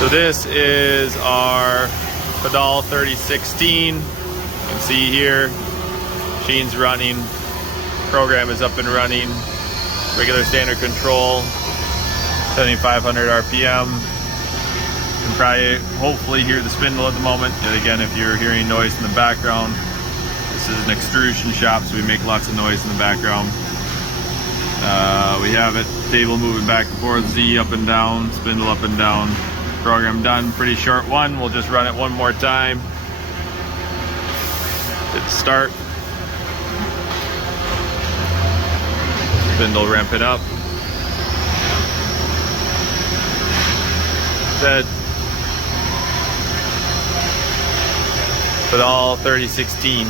So this is our Fadal 3016. You can see here, machine's running, program is up and running, regular standard control, 7,500 RPM. You can probably, hopefully hear the spindle at the moment. And again, if you're hearing noise in the background, this is an extrusion shop, so we make lots of noise in the background. We have it, table moving back and forth, Z up and down, spindle up and down. Program done, pretty short one. We'll just run it one more time. Hit start. Spindle ramp it up. Set. Fadal 3016.